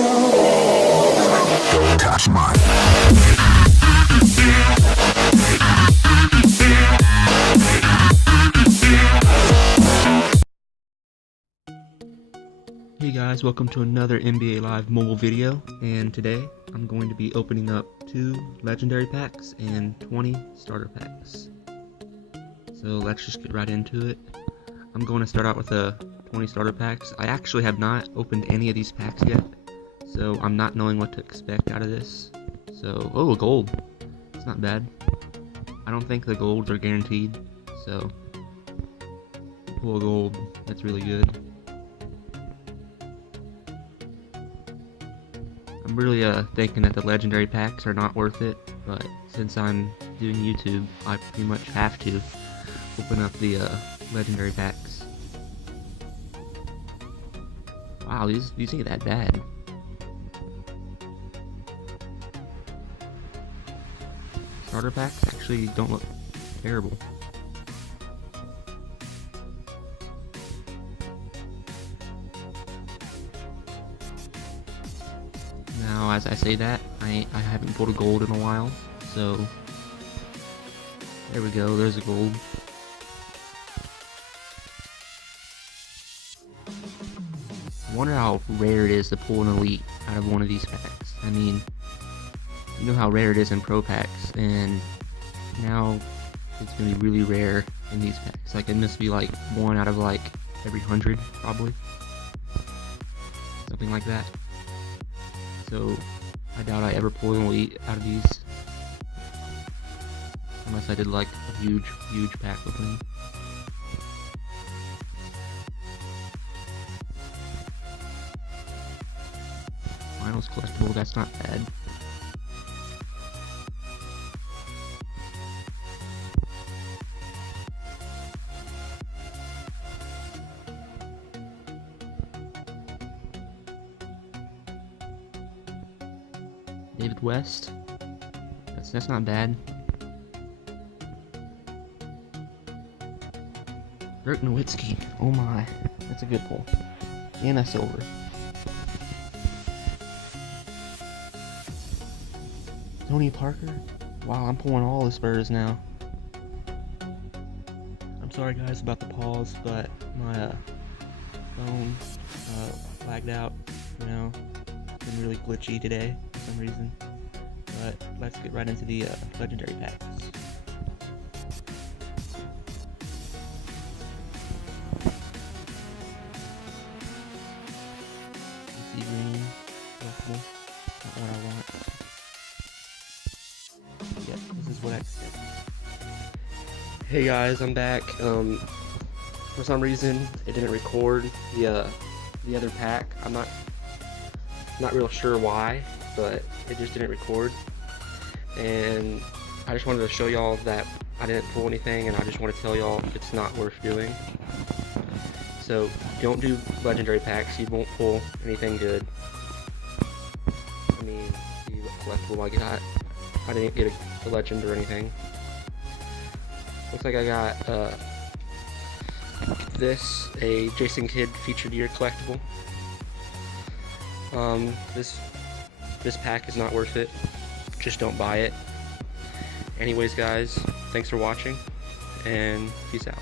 Don't touch mine. Hey guys, welcome to another NBA Live mobile video, and today I'm going to be opening up 2 legendary packs and 20 starter packs. So let's just get right into it. I'm going to start out with the 20 starter packs. I actually have not opened any of these packs yet, so I'm not knowing what to expect out of this. So, oh, gold. It's not bad. I don't think the golds are guaranteed, so pull a gold. That's really good. I'm really thinking that the legendary packs are not worth it, but since I'm doing YouTube, I pretty much have to open up the legendary packs. Wow, these ain't that bad. Starter packs actually don't look terrible. Now, as I say that, I haven't pulled a gold in a while, so there we go, there's a gold. I wonder how rare it is to pull an elite out of one of these packs. I mean, you know how rare it is in pro packs, and now it's gonna be really rare in these packs. Like, it must be like 1 out of like every 100, probably. Something like that. So, I doubt I ever pull an elite out of these. Unless I did like a huge pack opening. Finals collectible, that's not bad. David West, that's not bad. Dirk Nowitzki, oh my, that's a good pull. And a silver. Tony Parker, wow, I'm pulling all the Spurs now. I'm sorry guys about the pause, but my phone lagged out, you know, it's been really glitchy today for some reason. But let's get right into the legendary packs. DC green, collectible, not what I want. Yep, this is what I expect. Hey guys, I'm back. For some reason, it didn't record the other pack. I'm not real sure why, but it just didn't record. And I just wanted to show y'all that I didn't pull anything, and I just want to tell y'all it's not worth doing. So don't do legendary packs, you won't pull anything good. I mean, see what collectible I got. I didn't get a legend or anything. Looks like I got a Jason Kidd featured year collectible. This pack is not worth it. Just don't buy it. Anyways guys, thanks for watching, and peace out.